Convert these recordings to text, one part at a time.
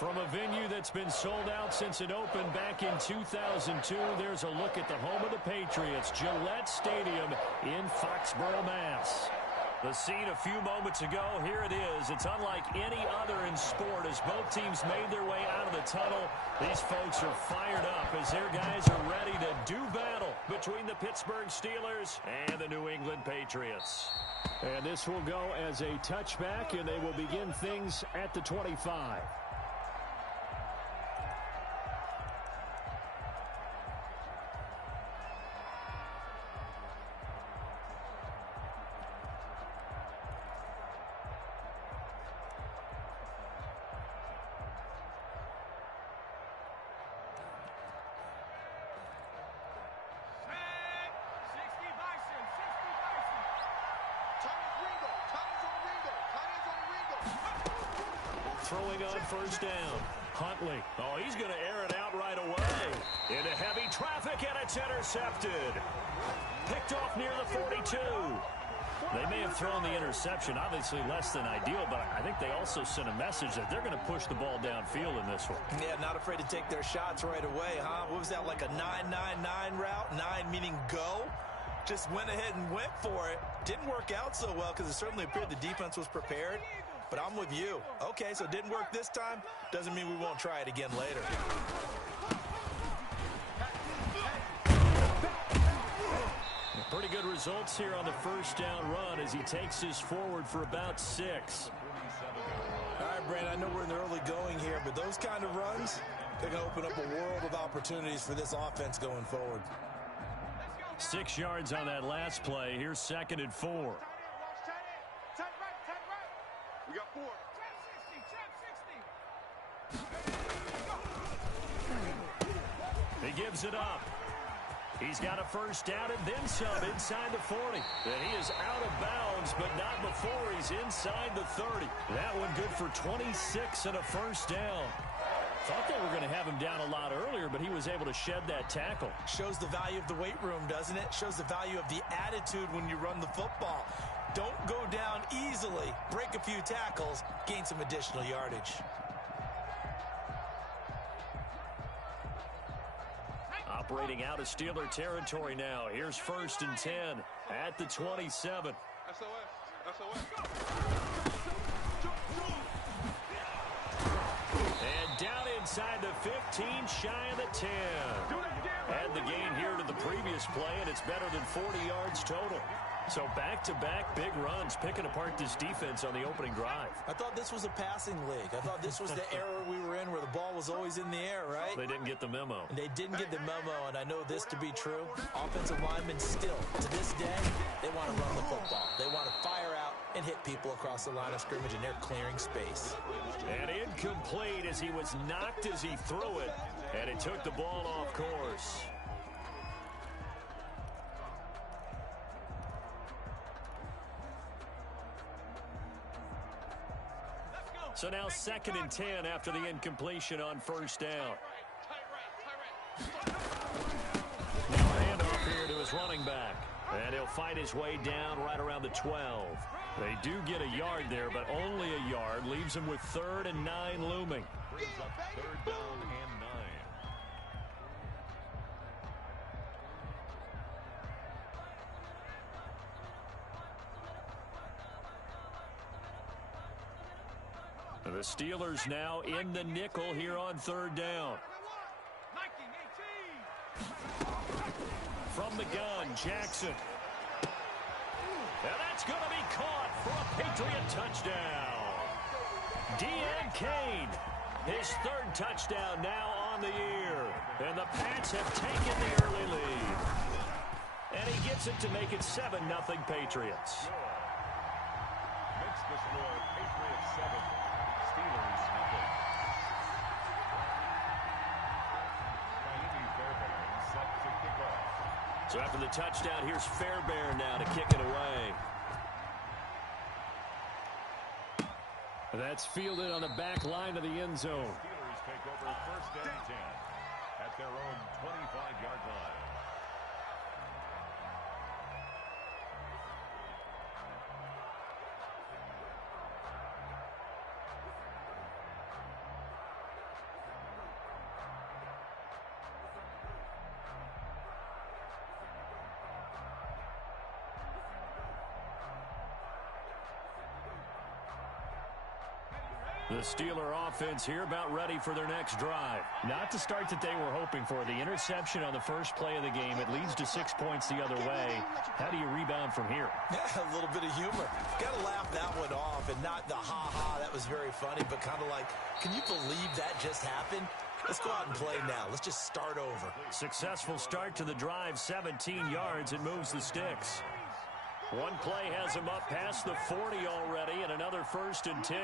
From a venue that's been sold out since it opened back in 2002, there's a look at the home of the Patriots, Gillette Stadium in Foxborough, Mass. The scene a few moments ago, here it is. It's unlike any other in sport as both teams made their way out of the tunnel. These folks are fired up as their guys are ready to do battle between the Pittsburgh Steelers and the New England Patriots. And this will go as a touchback, and they will begin things at the 25. Throwing on first down. Huntley. Oh, he's going to air it out right away. Into heavy traffic, and it's intercepted. Picked off near the 42. They may have thrown the interception, obviously less than ideal, but I think they also sent a message that they're going to push the ball downfield in this one. Yeah, not afraid to take their shots right away, huh? What was that, like a 9-9-9 route? 9 meaning go? Just went ahead and went for it. Didn't work out so well because it certainly appeared the defense was prepared. But I'm with you. Okay, so it didn't work this time. Doesn't mean we won't try it again later. Pretty good results here on the first down run as he takes this forward for about 6. All right, Brandon, I know we're in the early going here, but those kind of runs, they're going to open up a world of opportunities for this offense going forward. 6 yards on that last play. Here's 2nd and 4. We got 4. He gives it up. He's got a first down and then some inside the 40. And he is out of bounds, but not before he's inside the 30. That one good for 26 and a first down. Thought they were going to have him down a lot earlier, but he was able to shed that tackle. Shows the value of the weight room, doesn't it? Shows the value of the attitude when you run the football. Don't go down easily. Break a few tackles. Gain some additional yardage. Operating out of Steeler territory now. Here's 1st and 10 at the 27. And down inside the 15, shy of the 10. Add the gain here to the previous play, and it's better than 40 yards total. So back-to-back big runs, picking apart this defense on the opening drive. I thought this was a passing league. I thought this was the era we were in where the ball was always in the air, right? They didn't get the memo. And they didn't get the memo, and I know this to be true. Offensive linemen still, to this day, they want to run the football. They want to fire out and hit people across the line of scrimmage, and they're clearing space. And incomplete as he was knocked as he threw it, and it took the ball off course. So now 2nd and 10 after the incompletion on first down. Handoff here to his running back. And he'll fight his way down right around the 12. They do get a yard there, but only a yard. Leaves him with 3rd and 9 looming. Brings up 3rd down and 9. The Steelers now in the nickel here on 3rd down. From the gun, Jackson. And that's going to be caught for a Patriot touchdown. Dean Cain, his 3rd touchdown now on the year. And the Pats have taken the early lead. And he gets it to make it 7-0 Patriots. Makes the score Patriots 7. Steelers nothing. Set to kick off. So after the touchdown, here's Fairbairn now to kick it away. That's fielded on the back line of the end zone. Steelers take over 1st and 10 at their own 25-yard line. The Steeler offense here about ready for their next drive. Not the start that they were hoping for. The interception on the first play of the game. It leads to 6 points the other way. How do you rebound from here? Yeah, a little bit of humor. Got to laugh that one off and not the ha-ha. That was very funny, but kind of like, can you believe that just happened? Let's go out and play now. Let's just start over. Successful start to the drive, 17 yards. It moves the sticks. One play has him up past the 40 already, and another 1st and 10.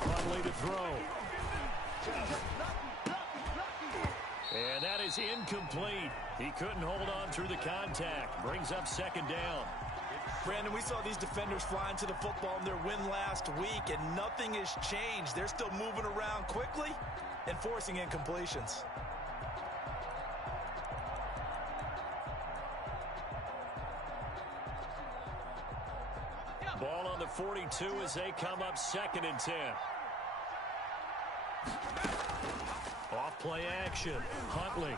Huntley to throw. And that is incomplete. He couldn't hold on through the contact. Brings up 2nd down. Brandon, we saw these defenders flying to the football in their win last week, and nothing has changed. They're still moving around quickly and forcing incompletions. Ball on the 42 as they come up 2nd and 10. Off play action. Huntley.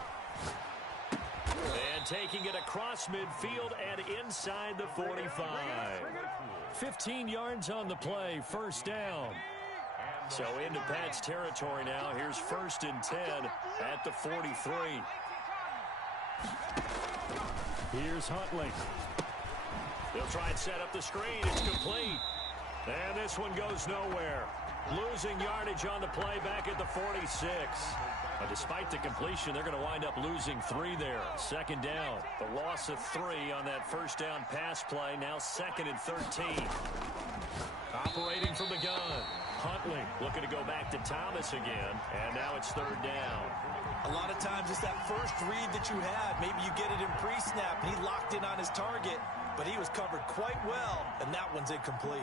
And taking it across midfield and inside the 45. 15 yards on the play. 1st down. So into Pat's territory now. Here's 1st and 10 at the 43. Here's Huntley. They'll try and set up the screen. It's complete. And this one goes nowhere. Losing yardage on the play back at the 46. But despite the completion, they're going to wind up losing 3 there. 2nd down. The loss of 3 on that 1st down pass play. Now 2nd and 13. Operating from the gun. Huntley looking to go back to Thomas again. And now it's 3rd down. A lot of times it's that first read that you had. Maybe you get it in pre-snap, and he locked in on his target. But he was covered quite well, and that one's incomplete.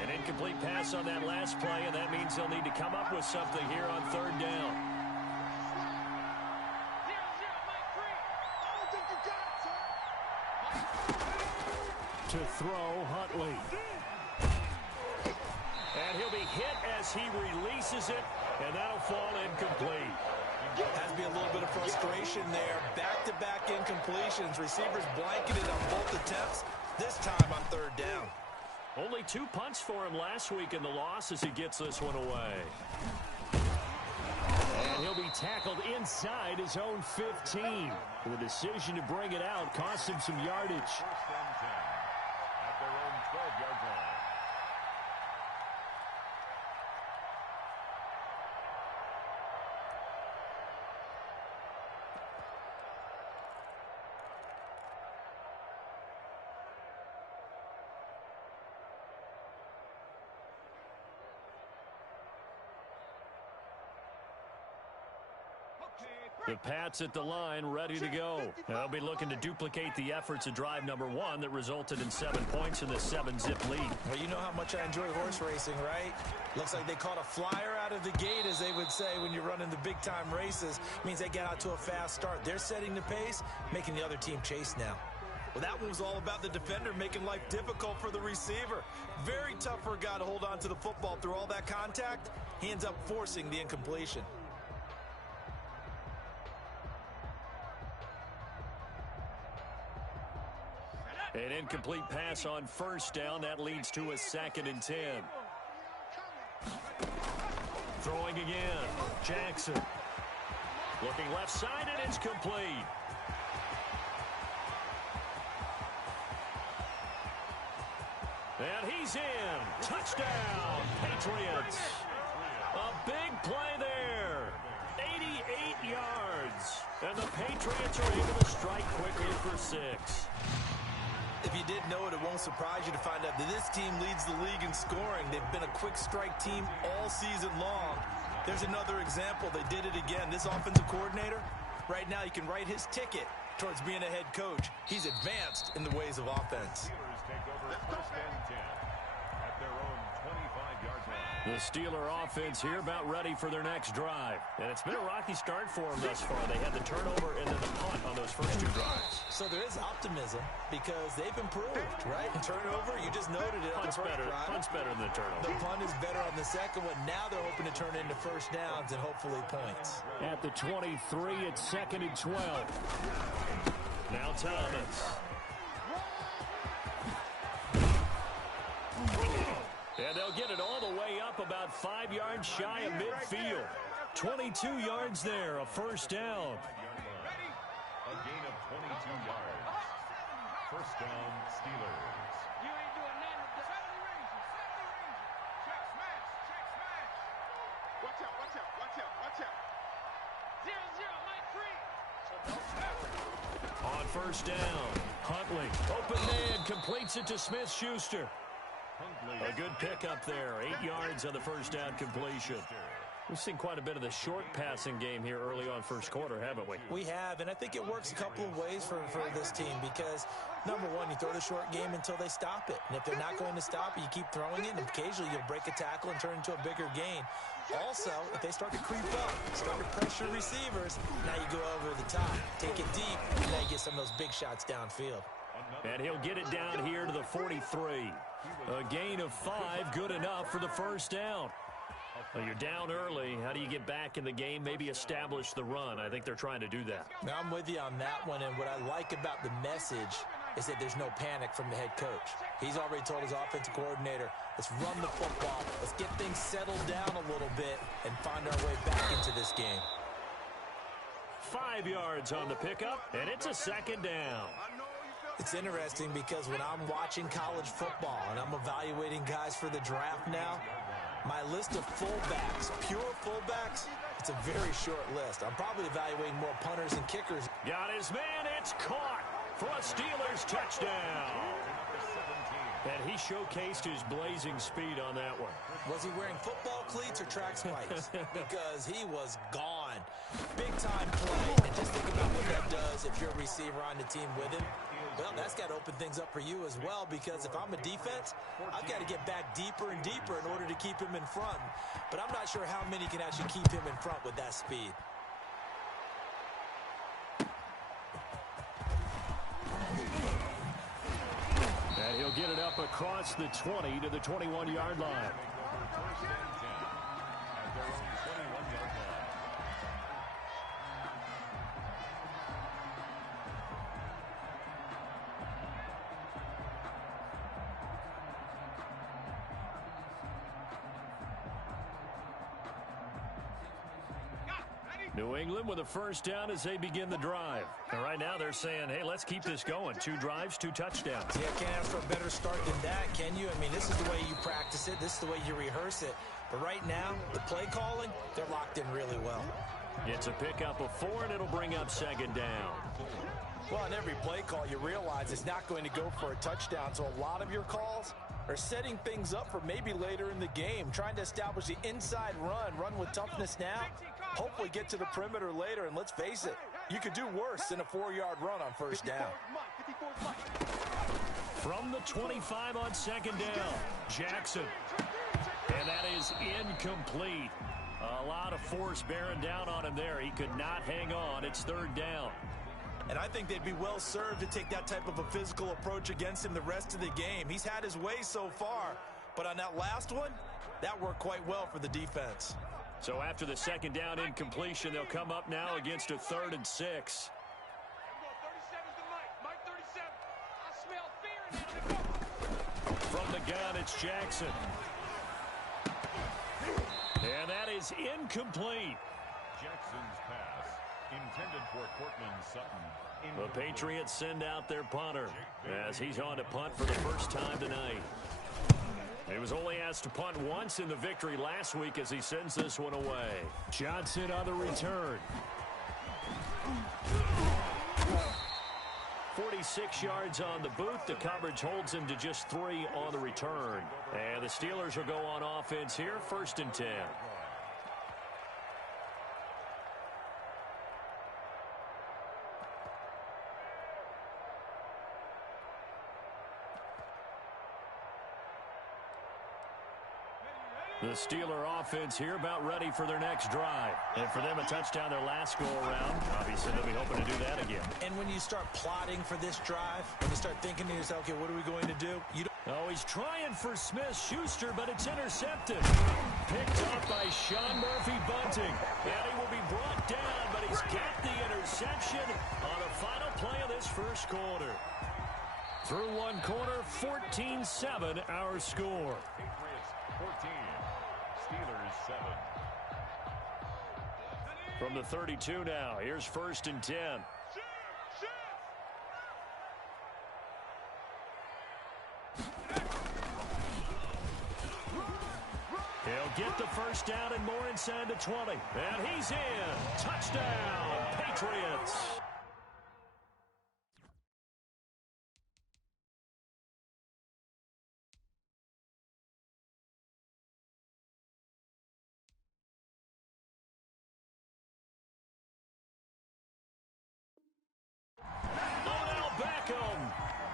An incomplete pass on that last play, and that means they'll need to come up with something here on 3rd down. To throw, Huntley. And he'll be hit as he releases it, and that'll fall incomplete. Has to be a little bit of frustration there. Back-to-back incompletions. Receivers blanketed on both attempts. This time on 3rd down. Only 2 punts for him last week in the loss as he gets this one away. And he'll be tackled inside his own 15. The decision to bring it out cost him some yardage. 1st and 10 at their own 12-yard line. The Pats at the line, ready to go. They'll be looking to duplicate the efforts of drive number 1 that resulted in 7 points in the 7-zip lead. Well, you know how much I enjoy horse racing, right? Looks like they caught a flyer out of the gate, as they would say when you're running the big-time races. Means they get out to a fast start. They're setting the pace, making the other team chase now. Well, that one was all about the defender making life difficult for the receiver. Very tough for a guy to hold on to the football through all that contact. He ends up forcing the incompletion. An incomplete pass on 1st down. That leads to a 2nd and 10. Throwing again. Jackson. Looking left side, and it's complete. And he's in. Touchdown, Patriots. A big play there. 88 yards. And the Patriots are able to strike quickly for 6. If you didn't know it, it won't surprise you to find out that this team leads the league in scoring. They've been a quick strike team all season long. There's another example. They did it again. This offensive coordinator, right now, you can write his ticket towards being a head coach. He's advanced in the ways of offense. Steelers take over 1st and 10 at their own 25-yard line. The Steeler offense here about ready for their next drive. And it's been a rocky start for them thus far. They had the turnover and then the punt on those first 2 drives. So there is optimism because they've improved, right? And turnover, you just noted it. Punt's better than the turnover. The punt is better on the second one. Now they're hoping to turn it into 1st downs and hopefully points. At the 23, it's 2nd and 12. Now Thomas. 5 yards shy of midfield. 22 yards there, a first down. A gain of 22 yards. First down, Steelers. You ain't doing nothing. Check smash. Watch out. 0-0, Mike 3. On first down, Huntley, open man, completes it to Smith-Schuster. A good pickup there, 8 yards on the first down completion. We've seen quite a bit of the short passing game here early on first quarter, haven't we? We have, and I think it works a couple of ways for this team because, number one, you throw the short game until they stop it. And if they're not going to stop it, you keep throwing it, and occasionally you'll break a tackle and turn into a bigger gain. Also, if they start to creep up, start to pressure receivers, now you go over the top, take it deep, and now you get some of those big shots downfield. And he'll get it down here to the 43. A gain of 5, good enough for the first down. Well, you're down early. How do you get back in the game? Maybe establish the run. I think they're trying to do that. Now, I'm with you on that one, and what I like about the message is that there's no panic from the head coach. He's already told his offensive coordinator, let's run the football, let's get things settled down a little bit and find our way back into this game. 5 yards on the pickup, and it's a second down. It's interesting because when I'm watching college football and I'm evaluating guys for the draft now, my list of fullbacks, pure fullbacks, it's a very short list. I'm probably evaluating more punters and kickers. Got his man, it's caught for a Steelers touchdown. And he showcased his blazing speed on that one. Was he wearing football cleats or track spikes? Because he was gone. Big-time play. And just think about what that does if you're a receiver on the team with him. Well, that's got to open things up for you as well, because if I'm a defense, I've got to get back deeper and deeper in order to keep him in front. But I'm not sure how many can actually keep him in front with that speed. And he'll get it up across the 20 to the 21-yard line. New England with a first down as they begin the drive. And right now they're saying, hey, let's keep this going. 2 drives, 2 touchdowns. Yeah, can't ask for a better start than that, can you? I mean, this is the way you practice it. This is the way you rehearse it. But right now, the play calling, they're locked in really well. It's a pickup of 4, and it'll bring up second down. Well, on every play call, you realize it's not going to go for a touchdown. So a lot of your calls are setting things up for maybe later in the game, trying to establish the inside run with toughness now, hopefully get to the perimeter later. And let's face it, you could do worse than a 4-yard run on first down. From the 25 on second down, Jackson. And that is incomplete. A lot of force bearing down on him there. He could not hang on. It's third down. And I think they'd be well served to take that type of a physical approach against him the rest of the game. He's had his way so far, but on that last one, that worked quite well for the defense. So after the second down incompletion, they'll come up now against a 3rd and 6. From the gun, it's Jackson. And that is incomplete. Jackson's pass intended for Cortland Sutton. The Patriots send out their punter as he's on to punt for the first time tonight. He was only asked to punt once in the victory last week as he sends this one away. Johnson on the return. 46 yards on the boot. The coverage holds him to just 3 on the return. And the Steelers will go on offense here, 1st and 10. The Steeler offense here about ready for their next drive. And for them, a touchdown their last go-around. Obviously, they'll be hoping to do that again. And when you start plotting for this drive, when you start thinking to yourself, okay, what are we going to do? Oh, he's trying for Smith-Schuster, but it's intercepted. Picked up by Sean Murphy-Bunting. And he will be brought down, but he's got the interception on the final play of this first quarter. Through one quarter, 14-7 our score. Patriots 14, Steelers 7. From the 32 now, here's 1st and 10. He'll get the first down and more inside the 20. And he's in. Touchdown, Patriots.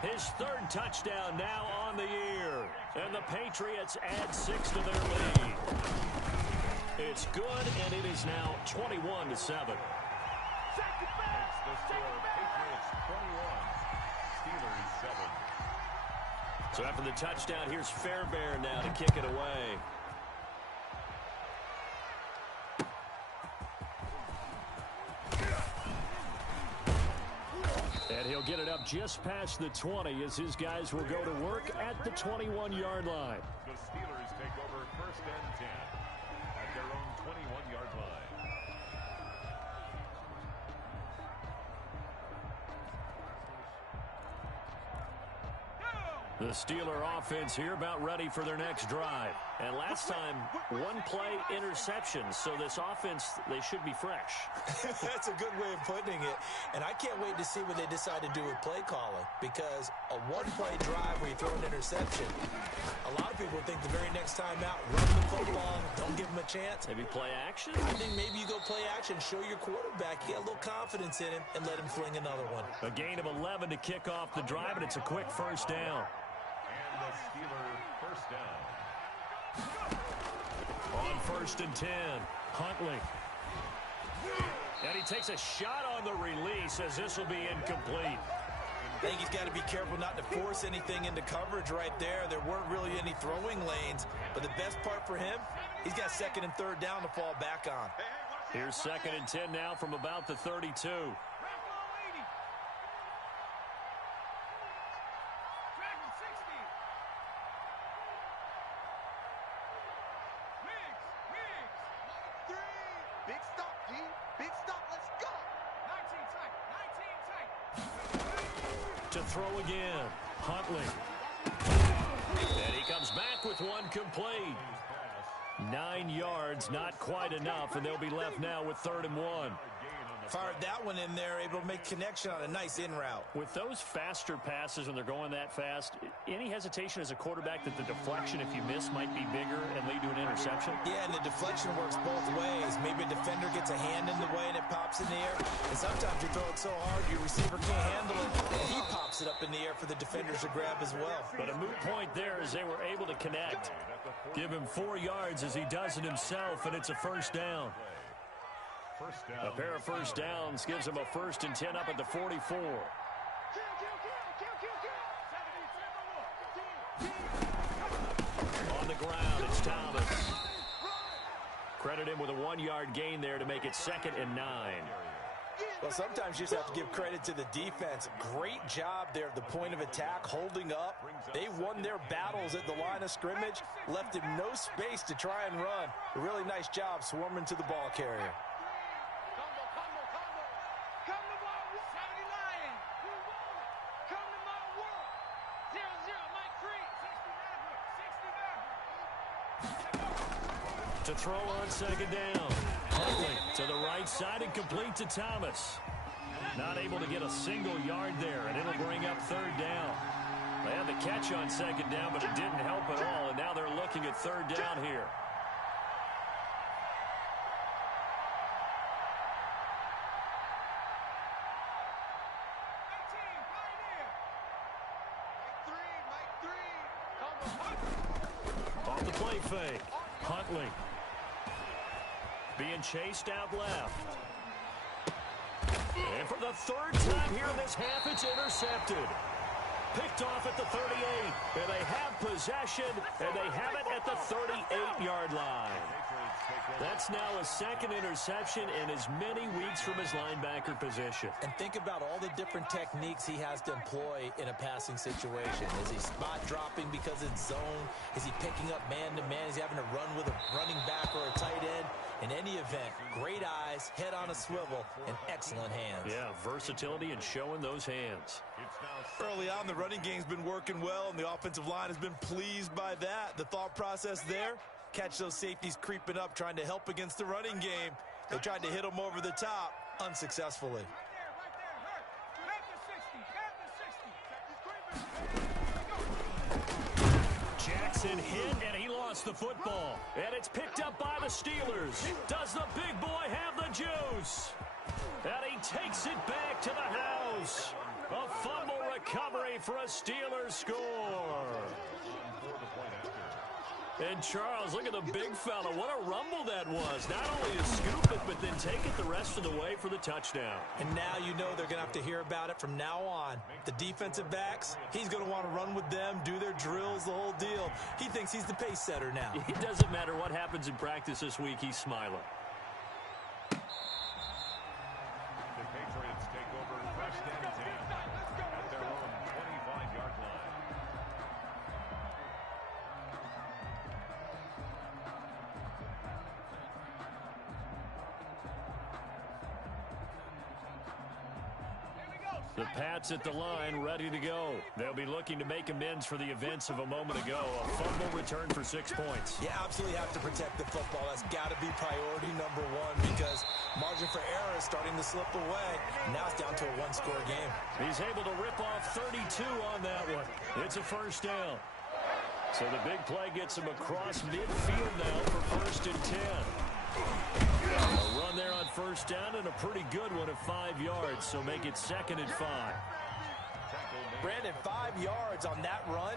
His 3rd touchdown now on the year. And the Patriots add 6 to their lead. It's good, and it is now 21-7. Makes the score Patriots 21, Steelers 7. So after the touchdown, here's Fairbairn now to kick it away. And he'll get it up just past the 20 as his guys will go to work at the 21-yard line. The Steelers take over 1st and 10 at their own 21-yard line. The Steeler offense here about ready for their next drive. And last time, 1-play interception. So this offense, they should be fresh. That's a good way of putting it. And I can't wait to see what they decide to do with play calling. Because a 1-play drive where you throw an interception, a lot of people think the very next time out, run the football, don't give them a chance. Maybe play action? I think maybe you go play action, show your quarterback, you get a little confidence in him, and let him fling another one. A gain of 11 to kick off the drive, and it's a quick first down. And the Steeler first down. On 1st and 10, Huntley. And he takes a shot on the release as this will be incomplete. I think he's got to be careful not to force anything into coverage right there. There weren't really any throwing lanes. But the best part for him, he's got 2nd and 3rd down to fall back on. Here's 2nd and 10 now from about the 32. Big stop, G. Big stop. Let's go. 19 tight. 19 tight. To throw again. Huntley. And he comes back with one complete. 9 yards, not quite enough, and they'll be left now with 3rd and 1. Fired that one in there, able to make connection on a nice in route. With those faster passes when they're going that fast, any hesitation as a quarterback that the deflection, if you miss, might be bigger and lead to an interception? Yeah, and the deflection works both ways. Maybe a defender gets a hand in the way and it pops in the air. And sometimes you throw it so hard your receiver can't handle it, and he pops it up in the air for the defenders to grab as well. But a moot point there as they were able to connect. Give him 4 yards as he does it himself, and it's a first down. A pair of first downs gives him a 1st and 10 up at the 44. On the ground, it's Thomas. Credit him with a 1-yard gain there to make it 2nd and 9. Well, sometimes you just have to give credit to the defense. Great job there at the point of attack, holding up. They won their battles at the line of scrimmage, left him no space to try and run. A really nice job swarming to the ball carrier. To throw on 2nd down. Huntley to the right side and complete to Thomas. Not able to get a single yard there, and it'll bring up 3rd down. They had the catch on 2nd down, but it didn't help at all, and now they're looking at 3rd down here. Off the play fake. Huntley. Being chased out left. And for the 3rd time here in this half, it's intercepted. Picked off at the 38. And they have possession, and they have it at the 38-yard line. That's now a second interception in as many weeks from his linebacker position. And think about all the different techniques he has to employ in a passing situation. Is he spot dropping because it's zone? Is he picking up man-to-man? Is he having to run with a running back or a tight end? In any event, great eyes, head on a swivel, and excellent hands. Yeah, versatility and showing those hands. Early on, the running game's been working well, and the offensive line has been pleased by that. The thought process there, catch those safeties creeping up, trying to help against the running game. They tried to hit them over the top, unsuccessfully. Jackson hit, and he lost the football. And it's picked up by the Steelers. Does the big boy have the juice? And he takes it back to the house. A fumble recovery for a Steelers score. And Charles, look at the big fella. What a rumble that was. Not only to scoop it, but then take it the rest of the way for the touchdown. And now you know they're going to have to hear about it from now on. The defensive backs, he's going to want to run with them, do their drills, the whole deal. He thinks he's the pace setter now. It doesn't matter what happens in practice this week, he's smiling. The Patriots take over first and 10 at their own 25-yard line. The Pats at the line, ready to go. They'll be looking to make amends for the events of a moment ago. A fumble return for 6 points. You absolutely have to protect the football. That's got to be priority number one because margin for error is starting to slip away. Now it's down to a one-score game. He's able to rip off 32 on that one. It's a first down. So the big play gets him across midfield now for first and 10. A run there on first down and a pretty good one at 5 yards, so make it 2nd and 5. Brandon, 5 yards on that run.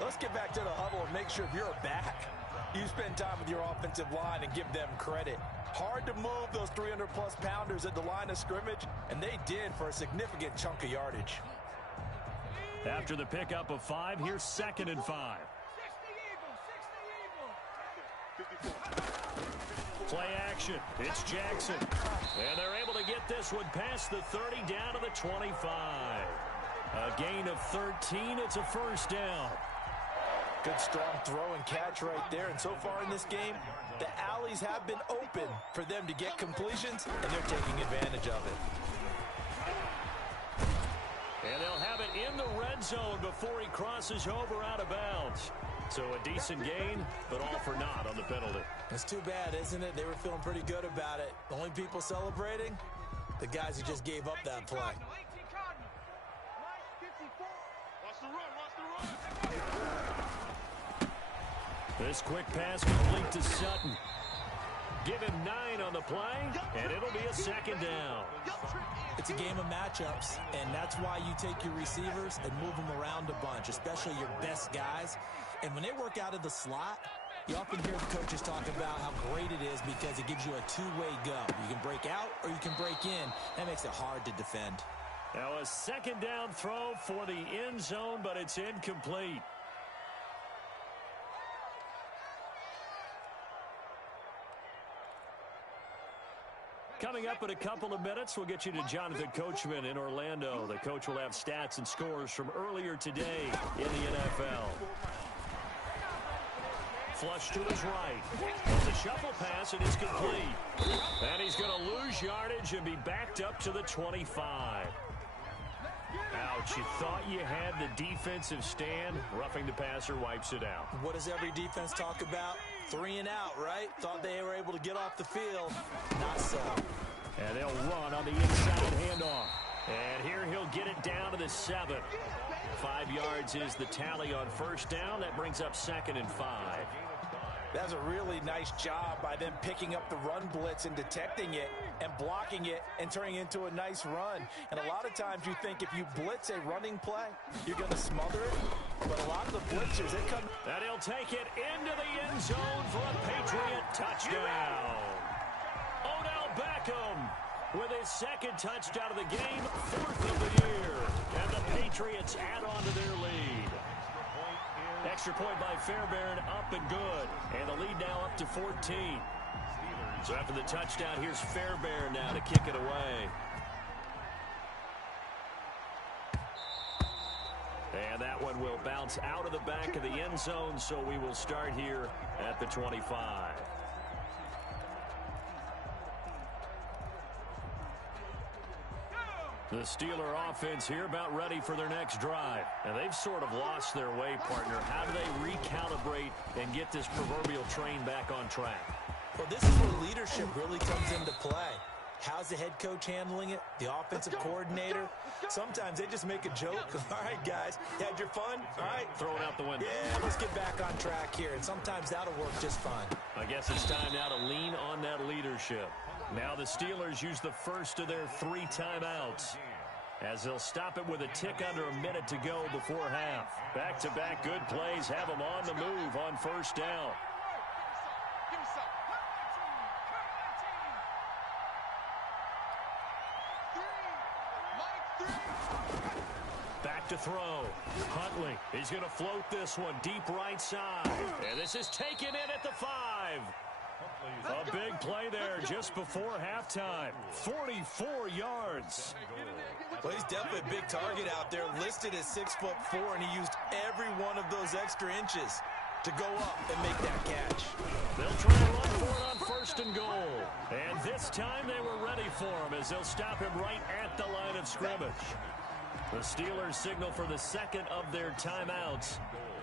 Let's get back to the huddle and make sure if you're a back, you spend time with your offensive line and give them credit. Hard to move those 300-plus pounders at the line of scrimmage, and they did for a significant chunk of yardage. After the pickup of 5, here's 2nd and 5. Play action. It's Jackson. And they're able to get this one past the 30 down to the 25. A gain of 13. It's a first down. Good strong throw and catch right there. And so far in this game, the alleys have been open for them to get completions, and they're taking advantage of it. And they'll have it in the red zone before he crosses over out of bounds. So a decent gain, but all for naught on the penalty. It's too bad, isn't it? They were feeling pretty good about it. The only people celebrating, the guys who just gave up that play. This quick pass complete to Sutton. Give him 9 on the play, and it'll be a 2nd down. It's a game of matchups, and that's why you take your receivers and move them around a bunch, especially your best guys. And when they work out of the slot, you often hear the coaches talk about how great it is because it gives you a two-way go. You can break out or you can break in. That makes it hard to defend. Now a 2nd down throw for the end zone, but it's incomplete. Coming up in a couple of minutes, we'll get you to Jonathan Coachman in Orlando. The coach will have stats and scores from earlier today in the NFL. Flush to his right. It's a shuffle pass, and it's complete. And he's going to lose yardage and be backed up to the 25. Ouch, you thought you had the defensive stand. Roughing the passer wipes it out. What does every defense talk about? 3 and out, right? Thought they were able to get off the field. Not so. And they'll run on the inside handoff. And here he'll get it down to the 7. 5 yards is the tally on first down. That brings up 2nd and 5. That's a really nice job by them picking up the run blitz and detecting it and blocking it and turning it into a nice run. And a lot of times you think if you blitz a running play, you're going to smother it. But a lot of the blitzers, they come. And he'll take it into the end zone for a Patriot touchdown. Odell Beckham with his 2nd touchdown of the game, 4th of the year. And the Patriots add on to their lead. Extra point by Fairbairn, up and good. And the lead now up to 14. So after the touchdown, here's Fairbairn now to kick it away. And that one will bounce out of the back of the end zone, so we will start here at the 25. The Steeler offense here about ready for their next drive. And they've sort of lost their way, partner. How do they recalibrate and get this proverbial train back on track? Well, this is where leadership really comes into play. How's the head coach handling it? The offensive coordinator? Sometimes they just make a joke. All right, guys, you had your fun? All right. Throw it out the window. Yeah, let's get back on track here. And sometimes that'll work just fine. I guess it's time now to lean on that leadership. Now the Steelers use the first of their 3 timeouts, as they'll stop it with a tick under a minute to go before half. Back-to-back good plays have them on the move on first down. Back to throw. Huntley. He's going to float this one deep right side. And this is taken in at the 5. A big play there just before halftime. 44 yards. Well, he's definitely a big target out there, listed as 6'4", and he used every one of those extra inches to go up and make that catch. They'll try to run for it on first and goal. And this time they were ready for him as they'll stop him right at the line of scrimmage. The Steelers signal for the second of their timeouts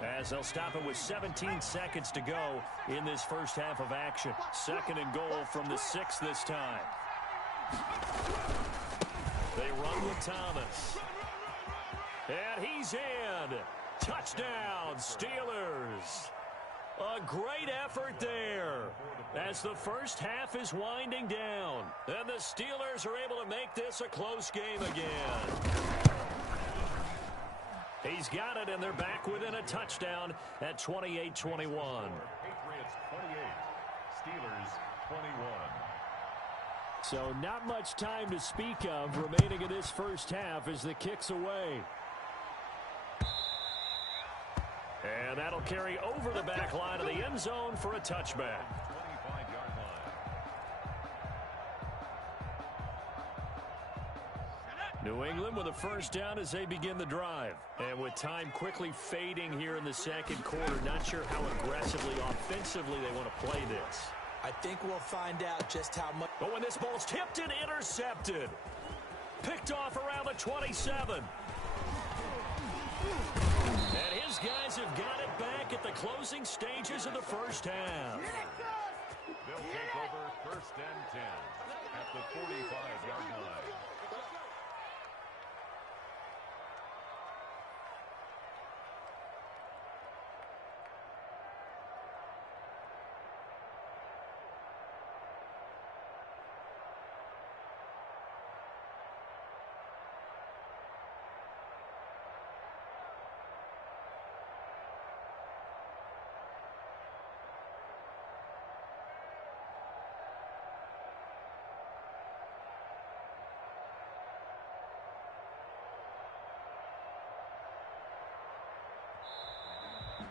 as they'll stop it with 17 seconds to go in this first half of action. Second and goal from the 6 this time. They run with Thomas. And he's in. Touchdown, Steelers. A great effort there as the first half is winding down. And the Steelers are able to make this a close game again. He's got it, and they're back within a touchdown at 28-21. Patriots 28, Steelers 21. So not much time to speak of remaining in this first half as the kick's away. And that'll carry over the back line of the end zone for a touchback. New England with a first down as they begin the drive. And with time quickly fading here in the second quarter, not sure how aggressively, offensively they want to play this. I think we'll find out just how much. But when this ball's tipped and intercepted, picked off around the 27. And his guys have got it back at the closing stages of the first half. They'll take over first and 10 at the 45-yard line.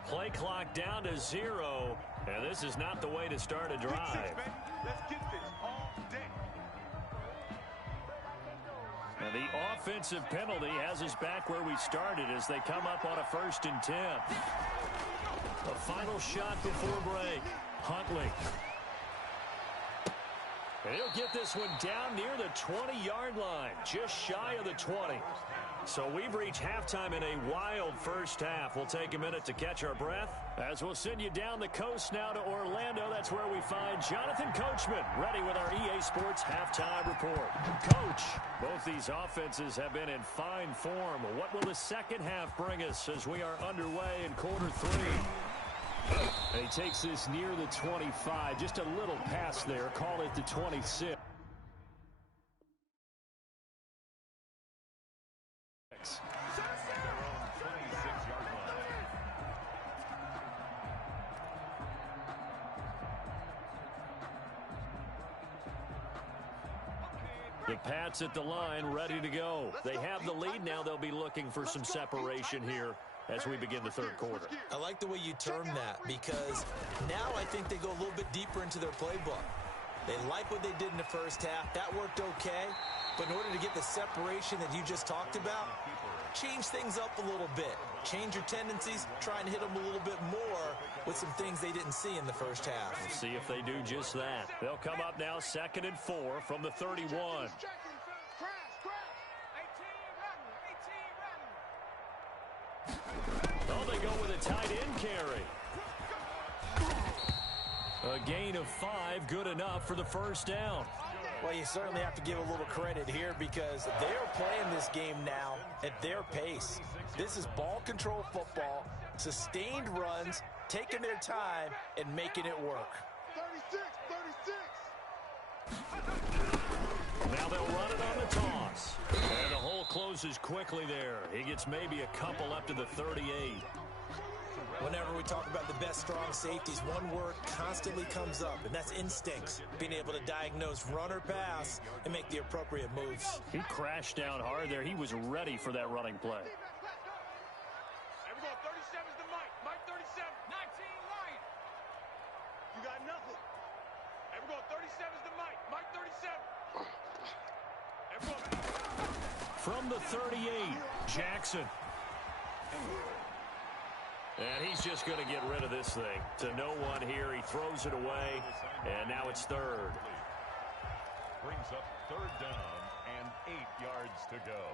Play clock down to 0, and this is not the way to start a drive. Let's get this all day. And the offensive penalty has us back where we started as they come up on a first and 10. The final shot before break. Huntley. And he'll get this one down near the 20-yard line, just shy of the 20. So we've reached halftime in a wild first half. We'll take a minute to catch our breath as we'll send you down the coast now to Orlando. That's where we find Jonathan Coachman, ready with our EA Sports halftime report. Coach, both these offenses have been in fine form. What will the second half bring us as we are underway in quarter 3? And he takes this near the 25, just a little past there, call it the 26. The Pats at the line, ready to go. They have the lead now. They'll be looking for some separation here as we begin the third quarter. I like the way you term that because now I think they go a little bit deeper into their playbook. They like what they did in the first half. That worked okay. But in order to get the separation that you just talked about, change things up a little bit. Change your tendencies, try and hit them a little bit more with some things they didn't see in the first half. We'll see if they do just that. They'll come up now 2nd and 4 from the 31. Oh, they go with a tight end carry. A gain of 5, good enough for the first down. Well, you certainly have to give a little credit here because they're playing this game now at their pace. This is ball control football, sustained runs, taking their time and making it work. 36. Now they'll run it on the toss. And the hole closes quickly there. He gets maybe a couple up to the 38. Whenever we talk about the best strong safeties, one word constantly comes up, and that's instincts. Being able to diagnose run or pass and make the appropriate moves. He crashed down hard there. He was ready for that running play. Here we go, 37's the Mike. Mike 37. 19 Lion. You got nothing. Here we go, 37's the Mike. Mike 37. Here we go. From the 38, Jackson. And he's just going to get rid of this thing. To no one here. He throws it away, and now it's 3rd. Brings up 3rd down and 8 yards to go.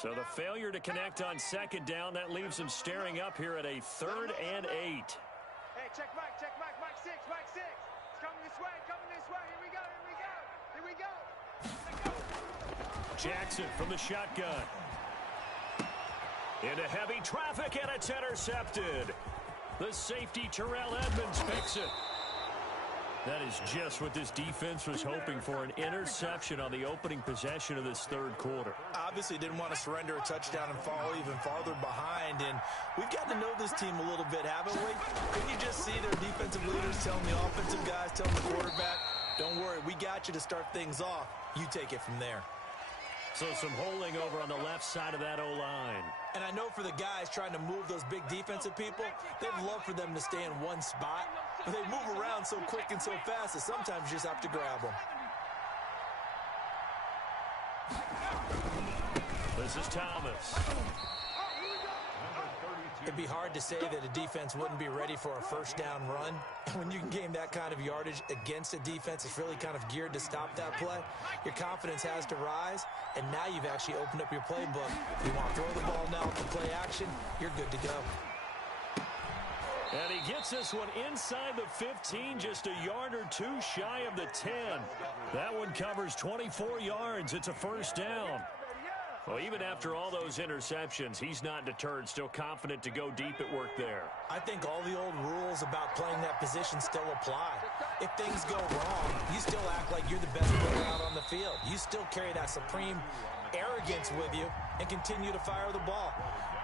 So the failure to connect on 2nd down, that leaves them staring up here at a 3rd and 8. Hey, check Mike, Mike 6, Mike 6. It's coming this way, Here we go, here we go. Jackson from the shotgun. Into heavy traffic, and it's intercepted. The safety, Terrell Edmonds, picks it. That is just what this defense was hoping for, an interception on the opening possession of this 3rd quarter. Obviously didn't want to surrender a touchdown and fall even farther behind, and we've gotten to know this team a little bit, haven't we? Can you just see their defensive leaders telling the offensive guys, telling the quarterback, don't worry, we got you to start things off. You take it from there. So some holding over on the left side of that O-line. And I know for the guys trying to move those big defensive people, they'd love for them to stay in one spot. But they move around so quick and so fast that sometimes you just have to grab them. This is Thomas. It'd be hard to say that a defense wouldn't be ready for a first down run. And when you can gain that kind of yardage against a defense that's really kind of geared to stop that play, your confidence has to rise, and now you've actually opened up your playbook. If you want to throw the ball now with the play action, you're good to go. And he gets this one inside the 15, just a yard or two shy of the 10. That one covers 24 yards. It's a first down. Well, even after all those interceptions, he's not deterred, still confident to go deep at work there. I think all the old rules about playing that position still apply. If things go wrong, you still act like you're the best player out on the field. You still carry that supreme arrogance with you and continue to fire the ball.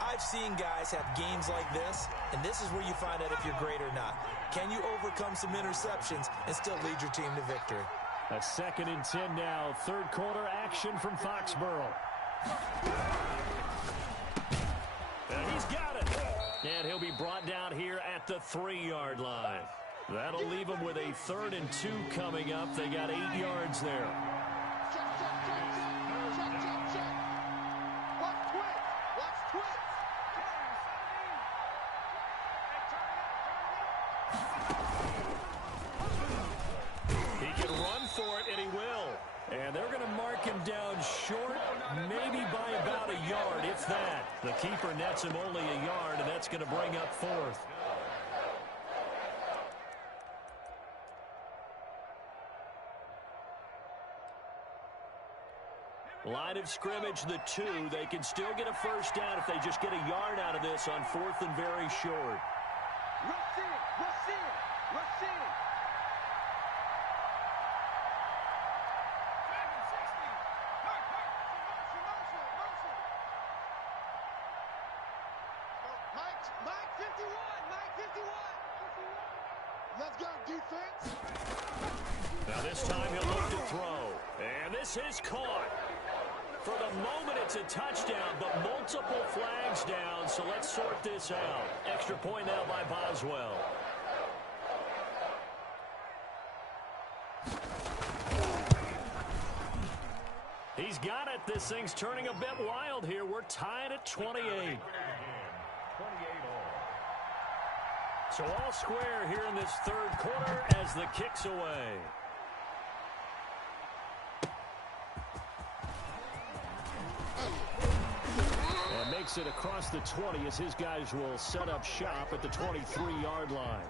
I've seen guys have games like this, and this is where you find out if you're great or not. Can you overcome some interceptions and still lead your team to victory? A 2nd and 10 now. 3rd quarter action from Foxborough. And he's got it. And he'll be brought down here at the 3-yard line. That'll leave him with a 3rd and 2 coming up. They got 8 yards there. He can run for it, and he will. And they're going to mark him down short, maybe by about a yard, if that. The keeper nets him only a yard, and that's going to bring up 4th. Line of scrimmage, the 2. They can still get a first down if they just get a yard out of this on 4th and very short. Let's go, defense. Now this time he'll look to throw. And this is caught. For the moment, it's a touchdown, but multiple flags down, so let's sort this out. Extra point now by Boswell. He's got it. This thing's turning a bit wild here. We're tied at 28. So all square here in this third quarter as the kick's away. And makes it across the 20 as his guys will set up shop at the 23-yard line.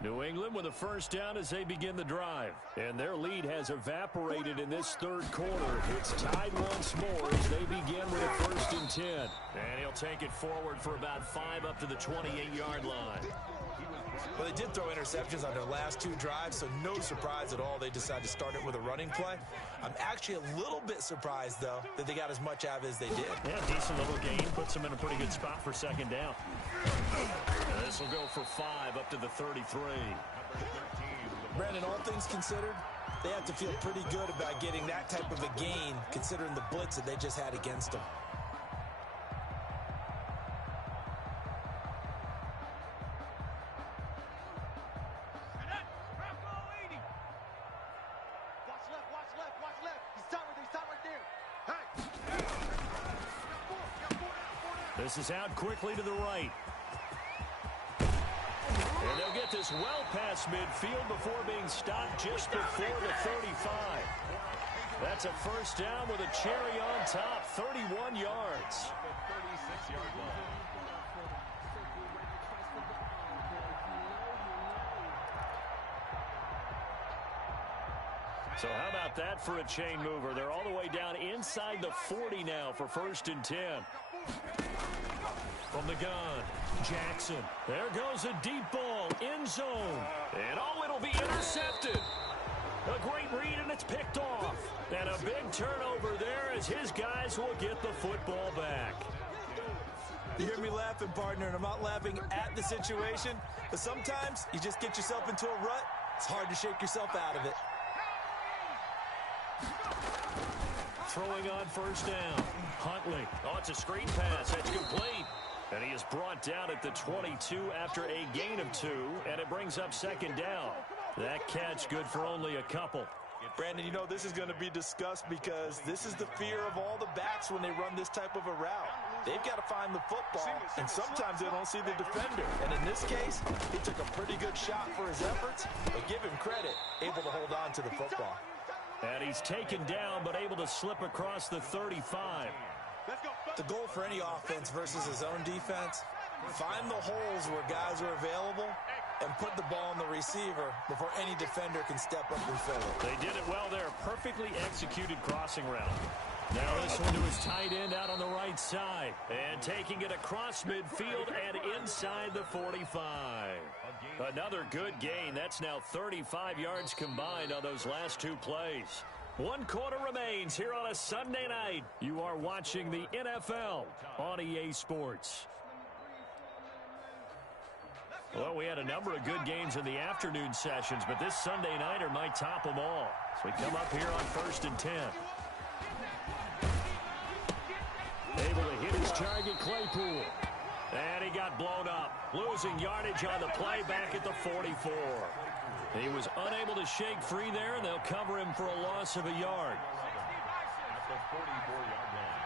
New England with a first down as they begin the drive. And their lead has evaporated in this third quarter. It's tied once more as they begin with a 1st and 10. And he'll take it forward for about 5 up to the 28-yard line. Well, they did throw interceptions on their last 2 drives, so no surprise at all they decided to start it with a running play. I'm actually a little bit surprised, though, that they got as much out of it as they did. Yeah, decent little gain. Puts them in a pretty good spot for 2nd down. And this will go for 5 up to the 33. Brandon, all things considered, they have to feel pretty good about getting that type of a gain, considering the blitz that they just had against them. This is out quickly to the right. And they'll get this well past midfield before being stopped just before the 35. That's a first down with a cherry on top, 31 yards. So how about that for a chain mover? They're all the way down inside the 40 now for 1st and 10. From the gun, Jackson. There goes a deep ball, end zone. And oh, it'll be intercepted. A great read, and it's picked off. And a big turnover there as his guys will get the football back. You hear me laughing, partner, and I'm not laughing at the situation, but sometimes you just get yourself into a rut. It's hard to shake yourself out of it. Throwing on 1st down. Huntley. Oh, it's a screen pass. That's complete. And he is brought down at the 22 after a gain of 2, and it brings up 2nd down. That catch good for only a couple. Brandon, you know this is going to be discussed because this is the fear of all the backs when they run this type of a route. They've got to find the football, and sometimes they don't see the defender. And in this case, he took a pretty good shot for his efforts, but give him credit, able to hold on to the football. And he's taken down, but able to slip across the 35. The goal for any offense versus his own defense, find the holes where guys are available and put the ball on the receiver before any defender can step up and fill it. They did it well there. Perfectly executed crossing route. Now this one to his tight end out on the right side. And taking it across midfield and inside the 45. Another good gain. That's now 35 yards combined on those last 2 plays. 1 quarter remains here on a Sunday night. You are watching the NFL on EA Sports. Well, we had a number of good games in the afternoon sessions, but this Sunday nighter might top them all. So we come up here on 1st and 10. Able to hit his target, Claypool. And he got blown up. Losing yardage on the play back at the 44. He was unable to shake free there, and they'll cover him for a loss of a yard. At the 44-yard line.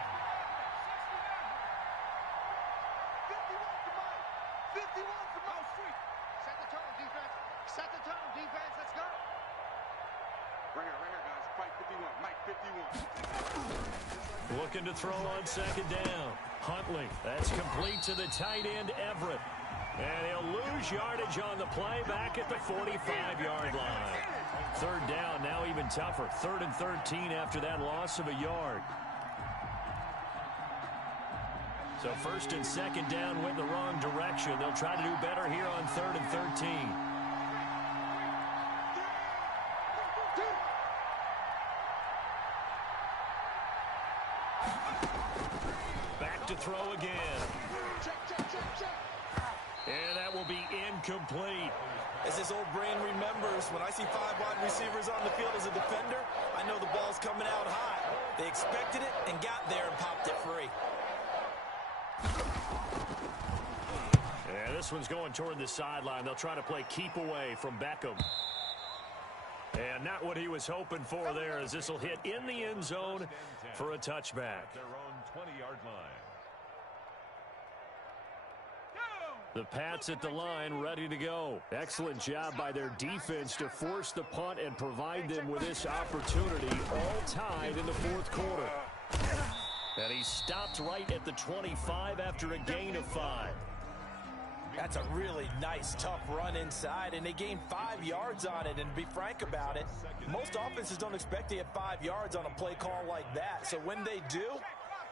51 to Mount Street. Set the tone, defense. Set the tone, defense. Let's go. Right here, guys. Fight 51. Mike 51. Looking to throw on 2nd down. Huntley. That's complete to the tight end, Everett. And he'll lose yardage on the play back at the 45-yard line. Third down, now even tougher. 3rd and 13 after that loss of a yard. So 1st and 2nd down went the wrong direction. They'll try to do better here on 3rd and 13. Back to throw again. And that will be incomplete. As his old brain remembers, when I see 5 wide receivers on the field as a defender, I know the ball's coming out high. They expected it and got there and popped it free. Yeah, this one's going toward the sideline. They'll try to play keep away from Beckham. And not what he was hoping for there, as this will hit in the end zone for a touchback. Their own 20-yard line. The Pats at the line, ready to go. Excellent job by their defense to force the punt and provide them with this opportunity, all tied in the 4th quarter. And he stopped right at the 25 after a gain of 5. That's a really nice, tough run inside, and they gained 5 yards on it. And to be frank about it, most offenses don't expect to get 5 yards on a play call like that. So when they do,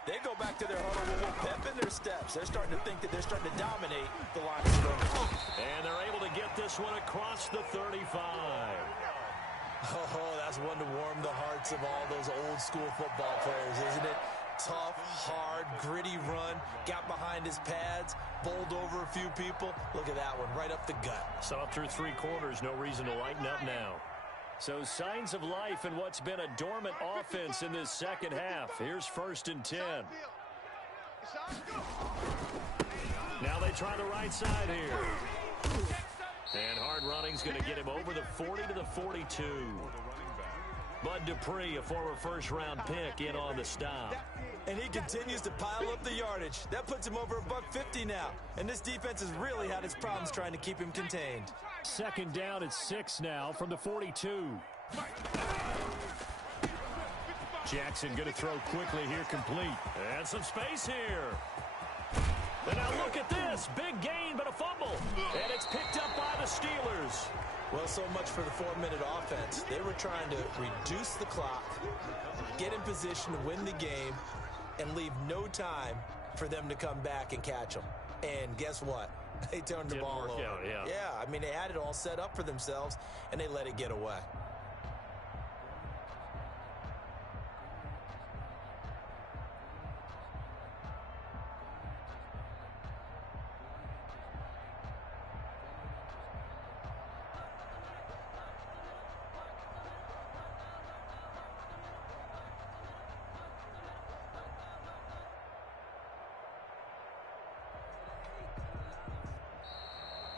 they go back to their huddle with a little pep in their steps. They're starting to think that they're starting to dominate the line of scrimmage. And they're able to get this one across the 35. Oh, that's one to warm the hearts of all those old school football players, isn't it? Tough, hard, gritty run, got behind his pads, bowled over a few people. Look at that one, right up the gut. So up through 3 quarters, no reason to lighten up now. So signs of life in what's been a dormant offense in this second half. Here's 1st and 10. Now they try the right side here. And hard running's going to get him over the 40 to the 42. Bud Dupree, a former first-round pick, in on the stop. And he continues to pile up the yardage. That puts him over $150 now. And this defense has really had its problems trying to keep him contained. 2nd down at 6 now from the 42. Jackson going to throw quickly here, complete. And some space here. And now look at this. Big gain, but a fumble. And it's picked up by the Steelers. Well, so much for the 4-minute offense. They were trying to reduce the clock, get in position to win the game, and leave no time for them to come back and catch them. And guess what? They turned the ball over. Yeah, I mean, they had it all set up for themselves, and they let it get away.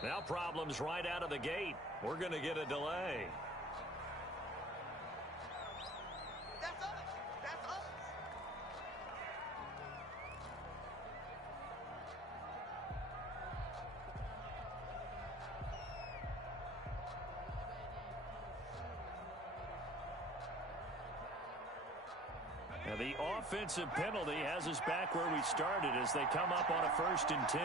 Now problems right out of the gate. We're going to get a delay. That's us. That's us. Now the offensive penalty has us back where we started as they come up on a 1st and 10.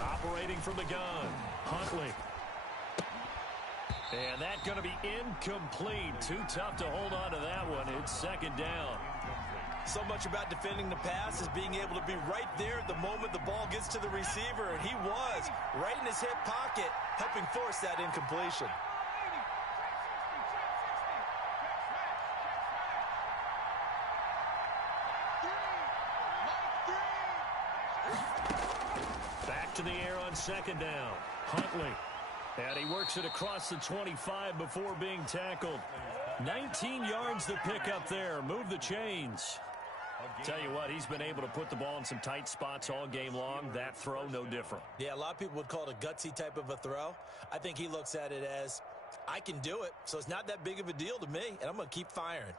Operating from the gun, Huntley. And that's going to be incomplete. Too tough to hold on to that one. It's 2nd down. So much about defending the pass is being able to be right there at the moment the ball gets to the receiver, and he was right in his hip pocket, helping force that incompletion. Back to the air on 2nd down. Huntley. And he works it across the 25 before being tackled. 19 yards to pick up there. Move the chains. Tell you what, he's been able to put the ball in some tight spots all game long. That throw, no different. Yeah, a lot of people would call it a gutsy type of a throw. I think he looks at it as, I can do it, so it's not that big of a deal to me, and I'm going to keep firing.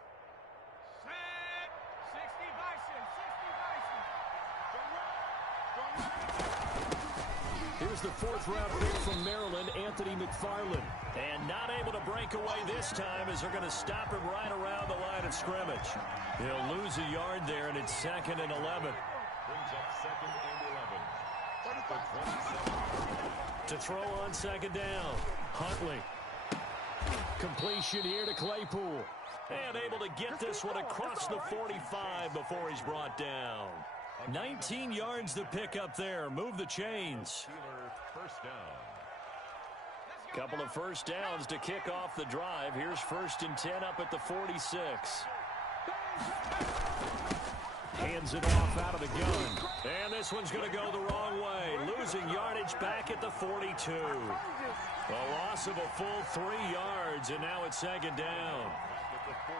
Here's the fourth-round pick from Maryland, Anthony McFarland. And not able to break away this time as they're going to stop him right around the line of scrimmage. He'll lose a yard there, and it's 2nd and 11. Brings up 2nd and 11. To throw on 2nd down, Huntley. Completion here to Claypool. And able to get this one across the 45 before he's brought down. 19 yards to pick up there. Move the chains. First down. Couple of first downs to kick off the drive. Here's 1st and 10 up at the 46. Hands it off out of the gun. And this one's going to go the wrong way. Losing yardage back at the 42. A loss of a full 3 yards, and now it's 2nd down. At the 42.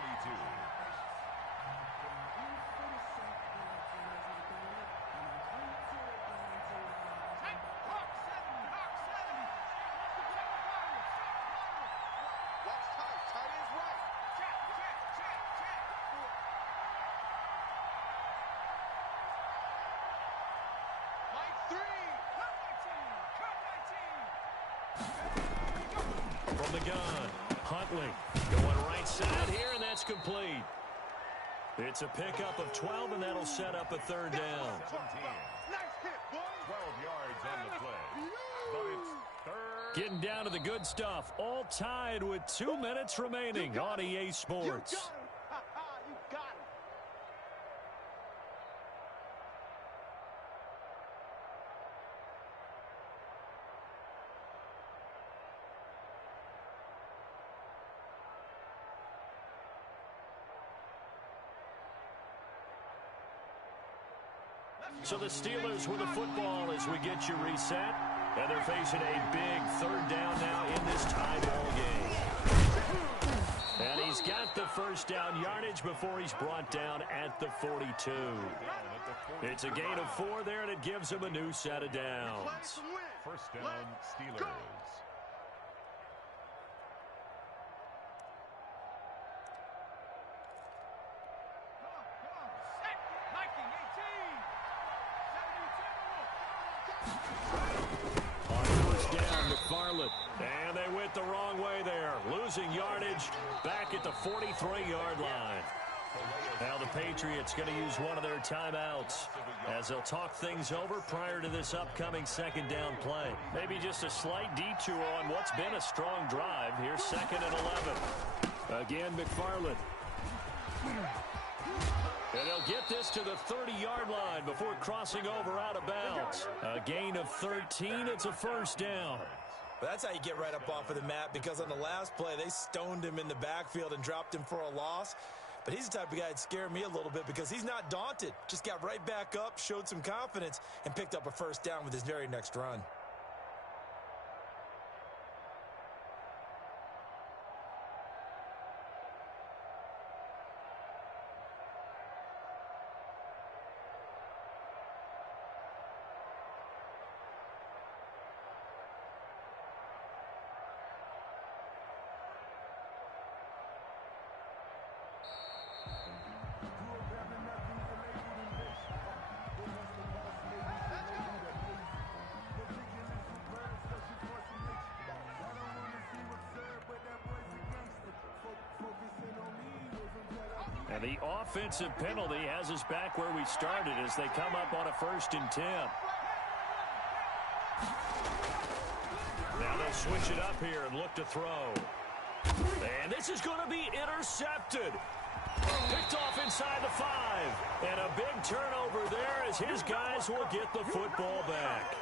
From the gun, Huntley going right side here, and that's complete. It's a pickup of 12, and that'll set up a 3rd down. 17. 12 yards on the play. But it's 3rd. Getting down to the good stuff. All tied with 2 minutes remaining on EA Sports. You got it. So the Steelers with the football as we get you reset. And they're facing a big 3rd down now in this tie ball game. And he's got the first down yardage before he's brought down at the 42. It's a gain of 4 there, and it gives him a new set of downs. First down, Steelers. On 1st down, McFarland. And they went the wrong way there. Losing yardage back at the 43-yard line. Now the Patriots going to use one of their timeouts as they'll talk things over prior to this upcoming 2nd down play. Maybe just a slight detour on what's been a strong drive. Here's 2nd and 11. Again, McFarland. And they'll get this to the 30-yard line before crossing over out of bounds. A gain of 13. It's a 1st down. But that's how you get right up off of the mat, because on the last play, they stoned him in the backfield and dropped him for a loss. But he's the type of guy that scared me a little bit because he's not daunted. Just got right back up, showed some confidence, and picked up a 1st down with his very next run. And the offensive penalty has us back where we started as they come up on a 1st and 10. Now they'll switch it up here and look to throw. And this is going to be intercepted. Picked off inside the 5. And a big turnover there as his guys will get the football back.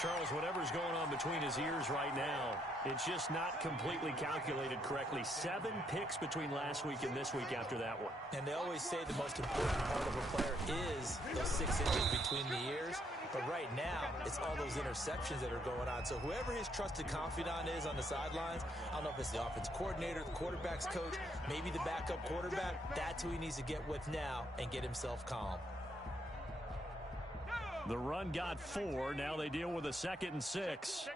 Charles, whatever's going on between his ears right now, it's just not completely calculated correctly. 7 picks between last week and this week after that one. And they always say the most important part of a player is those 6 inches between the ears. But right now, it's all those interceptions that are going on. So whoever his trusted confidant is on the sidelines, I don't know if it's the offense coordinator, the quarterback's coach, maybe the backup quarterback, that's who he needs to get with now and get himself calm. The run got 4. Now they deal with a 2nd and 6.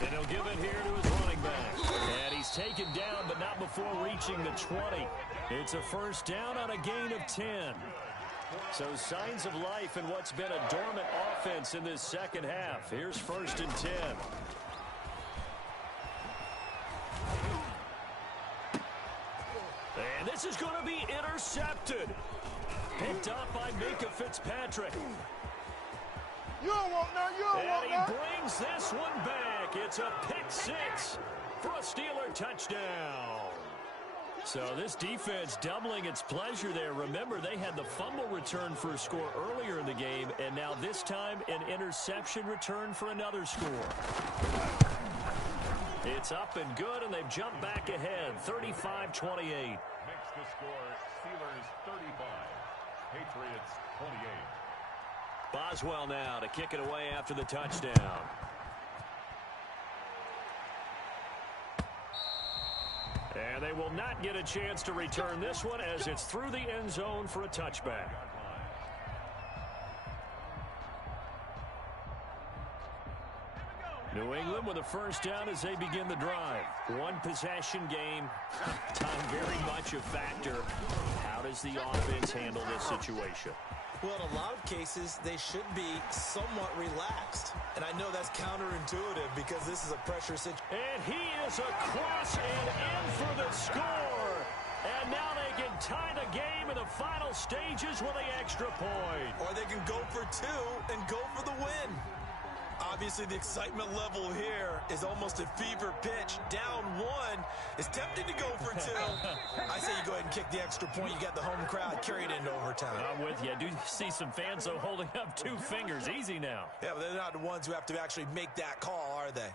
And he'll give it here to his running back. And he's taken down, but not before reaching the 20. It's a 1st down on a gain of 10. So signs of life in what's been a dormant offense in this second half. Here's 1st and 10. And this is going to be intercepted. Picked up by Minka Fitzpatrick. You don't want none. You don't want none. And he brings this one back. It's a pick 6 for a Steeler touchdown. So this defense doubling its pleasure there. Remember, they had the fumble return for a score earlier in the game, and now this time an interception return for another score. It's up and good, and they've jumped back ahead, 35-28. Makes the score Steelers 35, Patriots 28. Boswell now to kick it away after the touchdown. And they will not get a chance to return this one as it's through the end zone for a touchback. New England with a first down as they begin the drive. One possession game. Time very much a factor. How does the offense handle this situation? Well, in a lot of cases, they should be somewhat relaxed. And I know that's counterintuitive because this is a pressure situation. And he is across and in for the score. And now they can tie the game in the final stages with the extra point. Or they can go for 2 and go for the win. Obviously, the excitement level here is almost a fever pitch. Down 1 is tempted to go for 2. I say you go ahead and kick the extra point. You got the home crowd, carry it into overtime. I'm with you. I do see some fans, though, holding up 2 fingers. Easy now. Yeah, but they're not the ones who have to actually make that call, are they?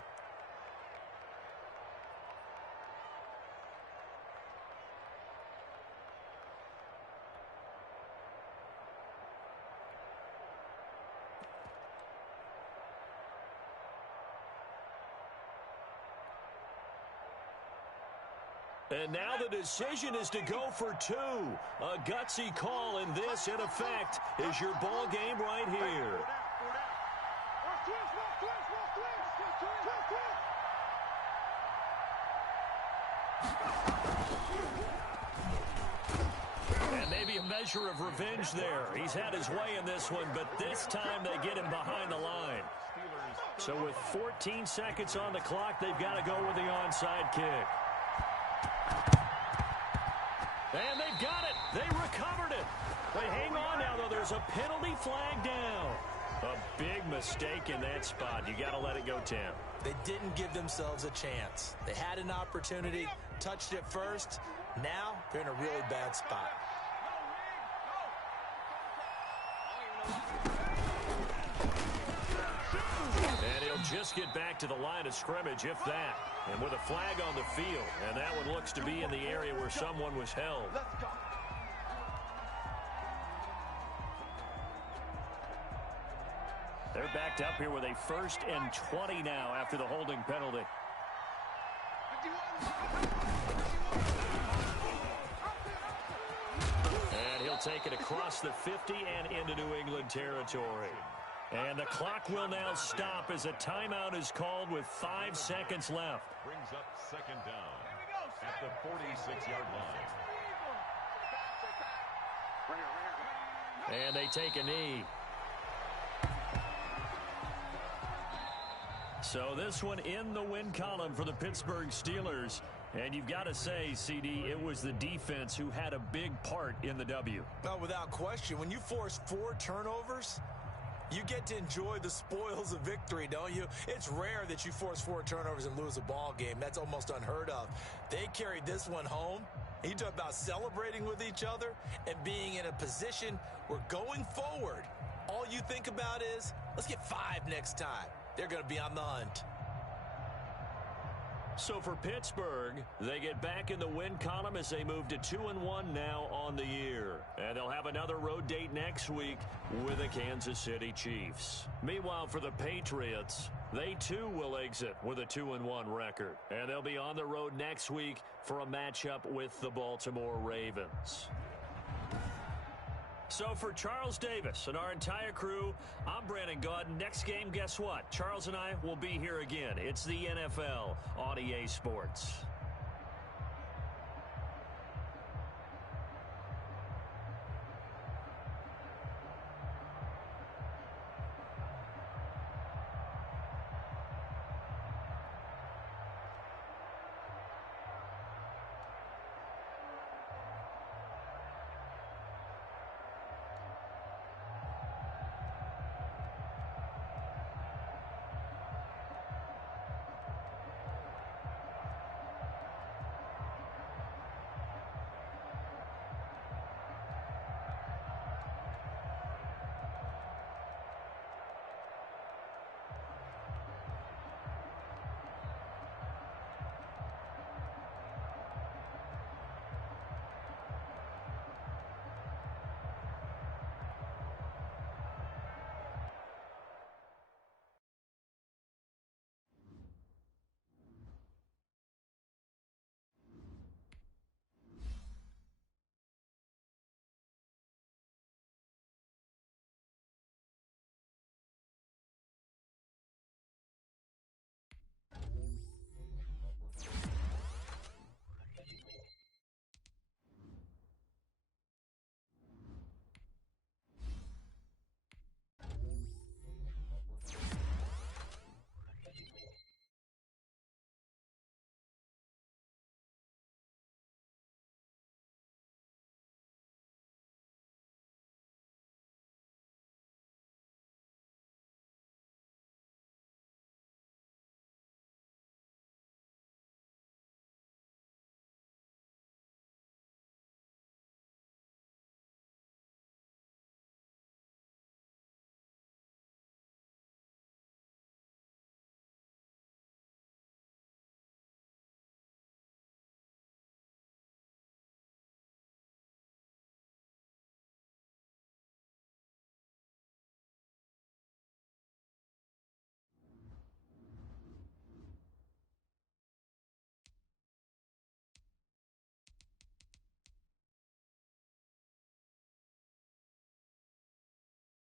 And now the decision is to go for 2. A gutsy call, and this, in effect, is your ball game right here. And maybe a measure of revenge there. He's had his way in this one, but this time they get him behind the line. So with 14 seconds on the clock, they've got to go with the onside kick. And they've got it. They recovered it. But hang on now, though. There's a penalty flag down. A big mistake in that spot. You got to let it go, Tim. They didn't give themselves a chance. They had an opportunity, touched it first. Now they're in a really bad spot. And he'll just get back to the line of scrimmage, if that. And with a flag on the field. And that one looks to be in the area where someone was held. They're backed up here with a 1st and 20 now after the holding penalty. And he'll take it across the 50 and into New England territory. And the clock will now stop as a timeout is called with 5 seconds left. Brings up 2nd down at the 46-yard line. And they take a knee. So this one in the win column for the Pittsburgh Steelers. And you've got to say, CD, it was the defense who had a big part in the W. No, without question. When you force 4 turnovers, you get to enjoy the spoils of victory, don't you? It's rare that you force 4 turnovers and lose a ball game. That's almost unheard of. They carried this one home. You talk about celebrating with each other and being in a position where going forward, all you think about is, let's get 5 next time. They're going to be on the hunt. So for Pittsburgh, they get back in the win column as they move to 2-1 now on the year. And they'll have another road date next week with the Kansas City Chiefs. Meanwhile, for the Patriots, they too will exit with a 2-1 record. And they'll be on the road next week for a matchup with the Baltimore Ravens. So for Charles Davis and our entire crew, I'm Brandon Gaudin. Next game, guess what? Charles and I will be here again. It's the NFL on EA Sports.